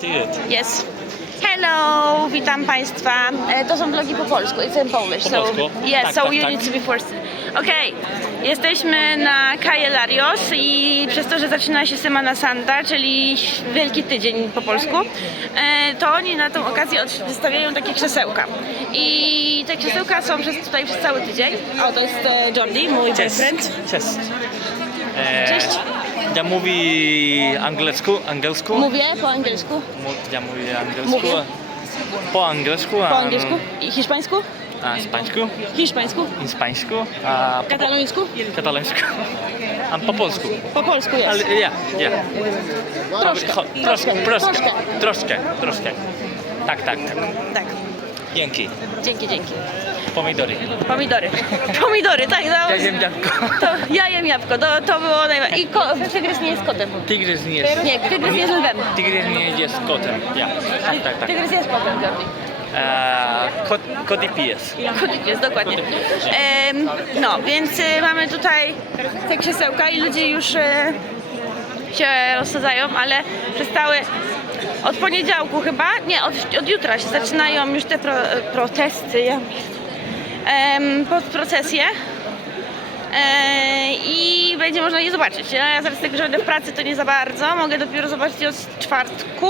Good. Yes. Hello, witam Państwa. E, To są vlogi po polsku, it's in Polish. Po so, polsku? Yes, Tak, so tak, you tak. need to be forced. Okej, jesteśmy na Calle Larios i przez to, że zaczyna się Semana Santa, czyli Wielki Tydzień po polsku, e, to oni na tą okazję wystawiają takie krzesełka. I te krzesełka są przez, tutaj przez cały tydzień. O, to jest e, Jordi, mój Cześć. boyfriend. Cześć. E, Cześć. Ja mówi angielsku, angielsku. Mówię po angielsku, Ja mówię angielsku. Mówię. Po angielsku. po angielsku i hiszpańsku, A hiszpańsku. hiszpańsku, Hiszpańsku. A po katalońsku, katalońsku. A po polsku. po polsku jest. Ale ja, ja. Troszkę, Cho- troszkę, troszkę, troszkę, troszkę. troszkę, troszkę. Tak, tak, tak. Tak, Dzięki. dzięki, dzięki. Pomidory. Pomidory. Pomidory, tak. No, Ja jem jabłko. to, ja jem jabłko, to, to było najważniejsze. I ko, tygrys nie jest kotem. Tygrys nie jest. Nie, tygrys jest lwem. Tygrys nie jest kotem. Ja. Tak, tak, tak. Tygrys jest kotem, Jordi. E, pies. Kotik jest, dokładnie. Em, no, więc y, mamy tutaj te krzesełka i ludzie już y, się rozsadzają, ale przez cały... Od poniedziałku chyba, nie, od, od jutra się zaczynają już te pro, protesty, ja, pod procesję. E, I będzie można je zobaczyć. Ja zaraz tego, że będę w pracy, to nie za bardzo. Mogę dopiero zobaczyć od czwartku.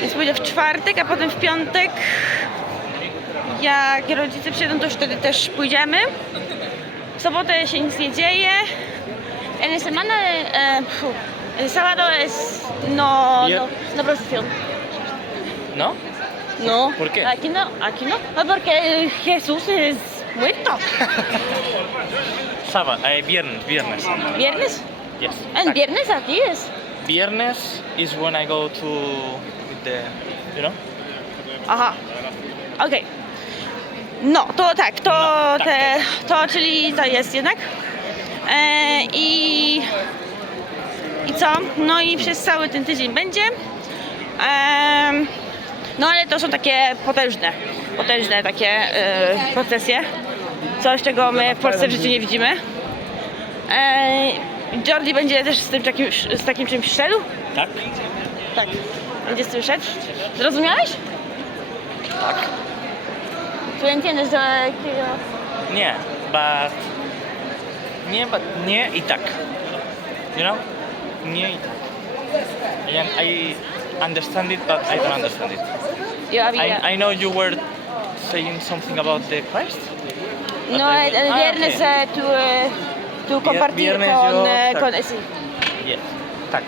Więc pójdę w czwartek, a potem w piątek. Jak rodzice przyjdą, to już wtedy też pójdziemy. W sobotę się nic nie dzieje. En semana, eh, el sábado es no, no, no procesión. No? No. ¿Por qué? Aquí no, aquí no. No, porque Jesús es muerto. Sábado, eh, viernes, viernes. ¿Viernes? Yes. El tak. viernes aquí es. Viernes is when I go to the, you know? Aha. Okej. No, to tak, to, No, tak, te, to czyli to jest jednak. E, I i co? No i przez cały ten tydzień będzie. Em, no ale to są takie potężne, potężne takie e, procesje. Coś, czego my w Polsce w życiu nie widzimy. E, Jordi będzie też z tym takim, z takim czymś szedł? Tak? Tak. Będzie z tym szedł? Zrozumiałeś? Tak. ¿Tú entiendes de que Nie, but... Nie, but nie i tak. You know? Nie i tak. I, I understand it, but I don't understand it. I, I know you were saying something about the Christ. no, el, el Ah, viernes okay. eh, tú, tú compartir con... yo- con eh, sí, Yes. Tak.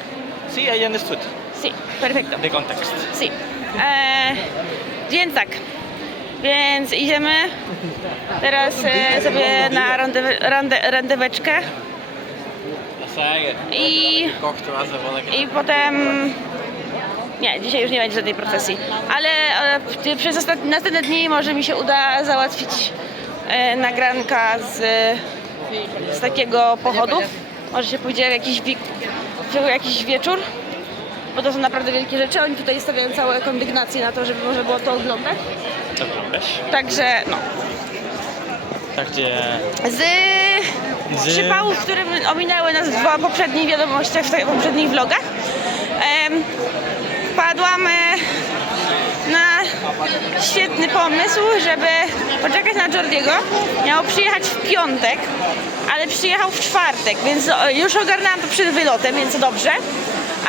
See, I understood sí, perfecto. the context. Sí. E, więc tak. Więc idziemy teraz e, sobie na randew, rande, randeweczkę i, i potem... Nie, dzisiaj już nie będzie żadnej procesji. Ale e, przez ostatnie, następne dni może mi się uda załatwić e, nagranka z, z takiego pochodu. Może się pójdzie w jakiś, w jakiś wieczór, bo to są naprawdę wielkie rzeczy. Oni tutaj stawiają całe kondygnacje na to, żeby można było to oglądać. Oglądasz? Także no. Tak, gdzie... Z, Z- przypału, w którym ominęły nas w dwa poprzednich wiadomościach, w tych poprzednich vlogach, em, wpadłam e, świetny pomysł, żeby poczekać na Jordiego. Miał przyjechać w piątek, ale przyjechał w czwartek, więc już ogarnęłam to przed wylotem, więc dobrze.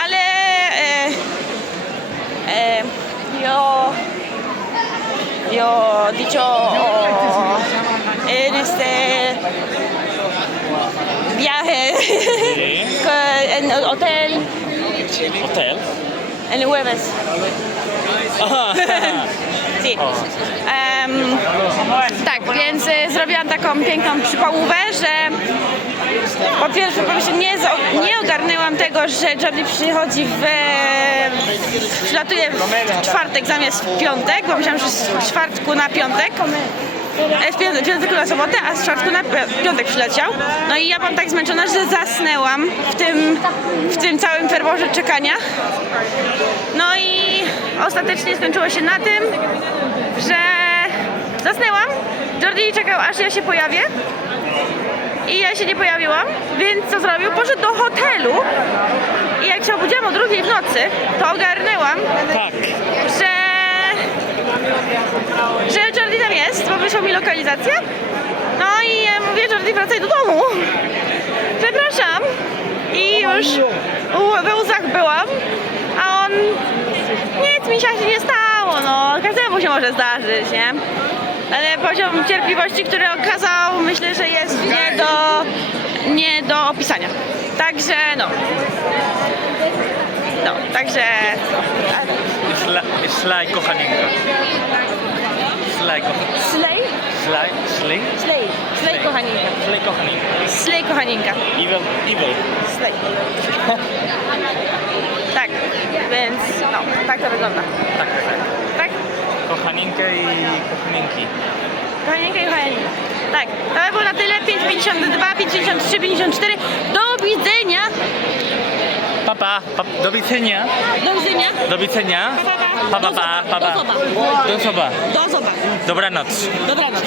Ale e, e, jo, yo dicho en este viaje en el hotel Hotel? el jueves. Em, tak, więc y, zrobiłam taką piękną przypałówę, że po pierwsze, po pierwsze nie, nie ogarnęłam tego, że Jordi przychodzi w, przylatuje w czwartek zamiast w piątek, bo myślałam, że z czwartku na piątek. E, Z pią- piątku na sobotę, a z czwartku na pi- piątek przyleciał. No i ja byłam tak zmęczona, że zasnęłam w tym, w tym całym ferworze czekania. No i ostatecznie skończyło się na tym, że zasnęłam. Jordi czekał aż ja się pojawię i ja się nie pojawiłam, więc co zrobił? Poszedł do hotelu i jak się obudziłam o drugiej w nocy, to ogarnęłam, tak. że, że Jordi tam jest, bo wyszła mi lokalizacja. No i ja mówię, Jordi wracaj do domu. Przepraszam. I już we łzach byłam, a on mi się nie stało, no. Każdemu się może zdarzyć, nie? Ale poziom cierpliwości, który okazał, myślę, że jest nie do, nie do opisania. Także no. No, także Szla, szlaj kochaninka. Szlaj kochaninka. Slay? Szlaj, szlej? Slay kochaninka. Szlej kochaninka. Slay kochaninka. Evil, evil. Więc no, tak to wygląda. Tak, tak, tak. Tak? Kochaninkę i kochaninki. Kochaninka i kochaninka. Tak, to by było na tyle. 5,52, 5,53, 54. Do widzenia. Pa, pa, do widzenia. Do widzenia. Do widzenia. Pa, pa, pa, pa, pa. Do zoba. Do zoba. Dobranoc. Dobranoc.